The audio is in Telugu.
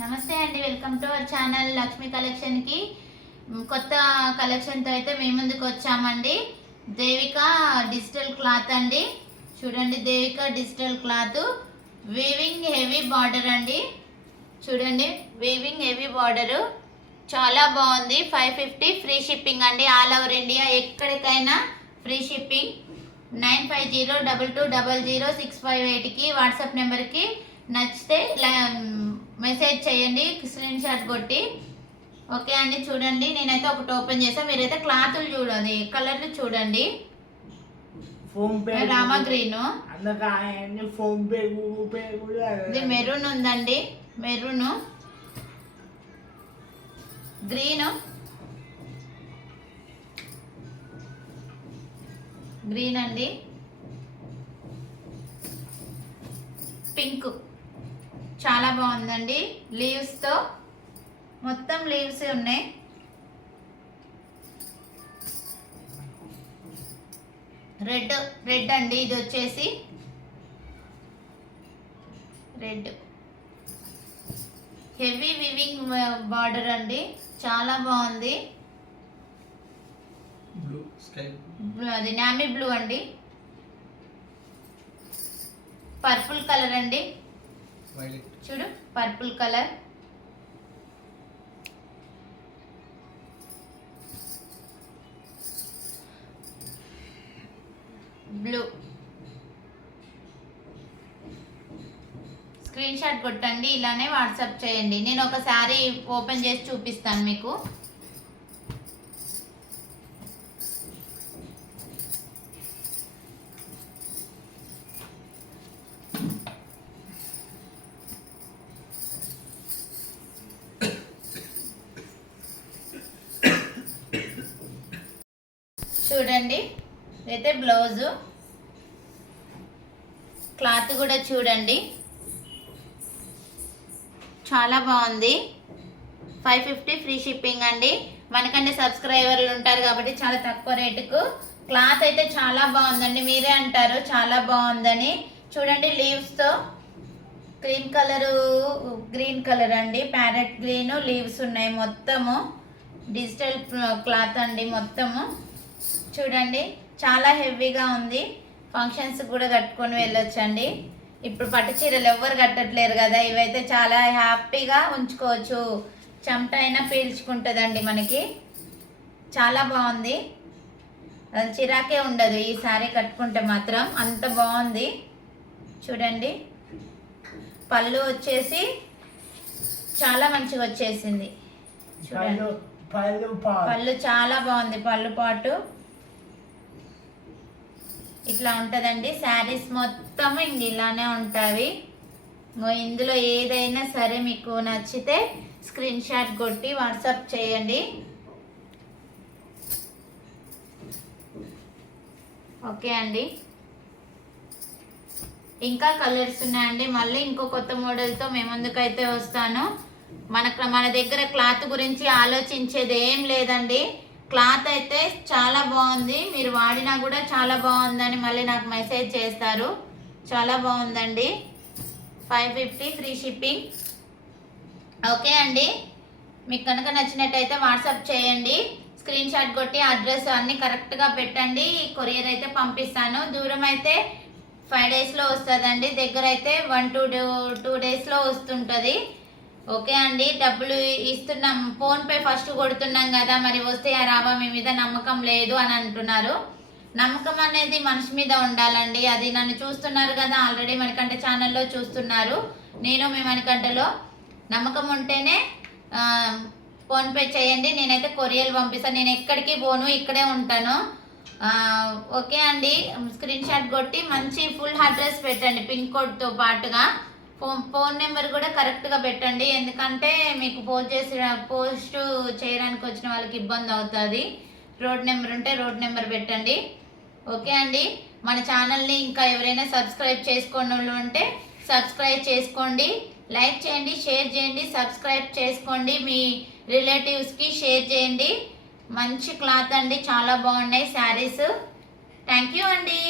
నమస్తే అండి, welcome to our channel Lakshmi కలెక్షన్కి. కొత్త కలెక్షన్తో అయితే మీ ముందుకు వచ్చామండి. దేవిక డిజిటల్ క్లాత్ అండి. చూడండి, Devika digital cloth weaving heavy border అండి. చూడండి, వీవింగ్ హెవీ బార్డరు చాలా బాగుంది. 550 ఫ్రీ షిప్పింగ్ అండి. ఆల్ ఓవర్ ఇండియా ఎక్కడికైనా ఫ్రీ షిప్పింగ్. 9502200658కి వాట్సాప్ నెంబర్కి నచ్చితే మెసేజ్ చేయండి, స్క్రీన్ షాట్ కొట్టి. ఓకే అండి, చూడండి నేనైతే ఒకటి ఓపెన్ చేసాను. మీరైతే క్లాత్లు చూడండి, కలర్లు చూడండి. రామా గ్రీన్, ఇది మెరూన్ ఉందండి, మెరూన్, గ్రీన్, గ్రీన్ అండి, పింక్ చాలా బాగుందండి. లీవ్స్తో మొత్తం లీవ్స్ ఉన్నాయి. రెడ్, రెడ్ అండి, ఇది వచ్చేసి రెడ్ హెవీ వివింగ్ బార్డర్ అండి, చాలా బాగుంది. అది నామీ బ్లూ అండి, పర్పుల్ కలర్ అండి, చూడు purple colour, blue. Screen shot కొట్టండి, ఇలానే వాట్సాప్ చేయండి. నేను ఒక శారీ ఓపెన్ చేసి చూపిస్తాను మీకు. చూడండి, ఇదైతే బ్లౌజు. క్లాత్ కూడా చూడండి, చాలా బాగుంది. 550 ఫ్రీ షిప్పింగ్ అండి. మనకంటే సబ్స్క్రైబర్లు ఉంటారు కాబట్టి చాలా తక్కువ రేటుకు. క్లాత్ అయితే చాలా బాగుందండి, మీరే అంటారు చాలా బాగుందని. చూడండి, లీవ్స్తో క్రీమ్ కలరు, గ్రీన్ కలర్ అండి, ప్యారెట్ గ్రీన్ లీవ్స్ ఉన్నాయి. మొత్తము డిజిటల్ క్లాత్ అండి మొత్తము. చూడండి, చాలా హెవీగా ఉంది. ఫంక్షన్స్ కూడా కట్టుకొని వెళ్ళొచ్చండి. ఇప్పుడు పట్టు చీరలు ఎవ్వరు కట్టట్లేరు కదా, ఇవైతే చాలా హ్యాపీగా ఉంచుకోవచ్చు. చెమట అయినా పీల్చుకుంటుందండి మనకి. చాలా బాగుంది, చిరాకే ఉండదు ఈ సారీ కట్టుకుంటే మాత్రం, అంత బాగుంది. చూడండి, పళ్ళు వచ్చేసి చాలా మంచిగా వచ్చేసింది. చూడండి, పళ్ళు చాలా బాగుంది. పళ్ళు పాటు ఇట్లా ఉంటుందండి. శారీస్ మొత్తం ఇంక ఇలానే ఉంటాయి. ఇందులో ఏదైనా సరే మీకు నచ్చితే స్క్రీన్ షాట్ కొట్టి వాట్సాప్ చేయండి. ఓకే అండి, ఇంకా కలర్స్ ఉన్నాయండి. మళ్ళీ ఇంకో కొత్త మోడల్తో మేము ముందుకైతే వస్తాను. మన దగ్గర క్లాత్ గురించి ఆలోచించేది ఏం లేదండి. క్లాత్ అయితే చాలా బాగుంది, మీరు వాడినా కూడా చాలా బాగుందని మళ్ళీ నాకు మెసేజ్ చేస్తారు. చాలా బాగుందండి. 550 ఫ్రీ షిప్పింగ్. ఓకే అండి, మీకు కనుక నచ్చినట్టయితే వాట్సాప్ చేయండి, స్క్రీన్ షాట్ కొట్టి అడ్రస్ అన్నీ కరెక్ట్గా పెట్టండి. కొరియర్ అయితే పంపిస్తాను. దూరం అయితే 5 డేస్లో వస్తుందండి, దగ్గర అయితే 1-2 డేస్లో వస్తుంటుంది. ఓకే అండి, డబ్బులు ఇస్తున్నాం, ఫోన్పే ఫస్ట్ కొడుతున్నాం కదా, మరి వస్తాయా రావా మీ మీద నమ్మకం లేదు అని అంటున్నారు. నమ్మకం అనేది మనిషి మీద ఉండాలండి. అది నన్ను చూస్తున్నారు కదా, ఆల్రెడీ మణికంఠ ఛానల్లో చూస్తున్నారు. నేను మీ మణికంఠలో నమ్మకం ఉంటేనే ఫోన్పే చేయండి, నేనైతే కొరియర్ పంపిస్తాను. నేను ఎక్కడికి పోను, ఇక్కడే ఉంటాను. ఓకే అండి, స్క్రీన్ షాట్ కొట్టి మంచి ఫుల్ అడ్రస్ పెట్టండి, పిన్ కోడ్తో పాటుగా. ఫోన్ నెంబర్ కూడా కరెక్ట్గా పెట్టండి, ఎందుకంటే మీకు పోస్ట్ చేయడానికి వచ్చిన వాళ్ళకి ఇబ్బంది అవుతుంది. రోడ్ నెంబర్ ఉంటే రోడ్ నెంబర్ పెట్టండి. ఓకే అండి, మన ఛానల్ని ఇంకా ఎవరైనా సబ్స్క్రైబ్ చేసుకోని వాళ్ళు ఉంటే సబ్స్క్రైబ్ చేసుకోండి, లైక్ చేయండి, షేర్ చేయండి, సబ్స్క్రైబ్ చేసుకోండి, మీ రిలేటివ్స్కి షేర్ చేయండి. మంచి క్లాత్ అండి, చాలా బాగున్నాయి శారీస్. థ్యాంక్ యూ అండి.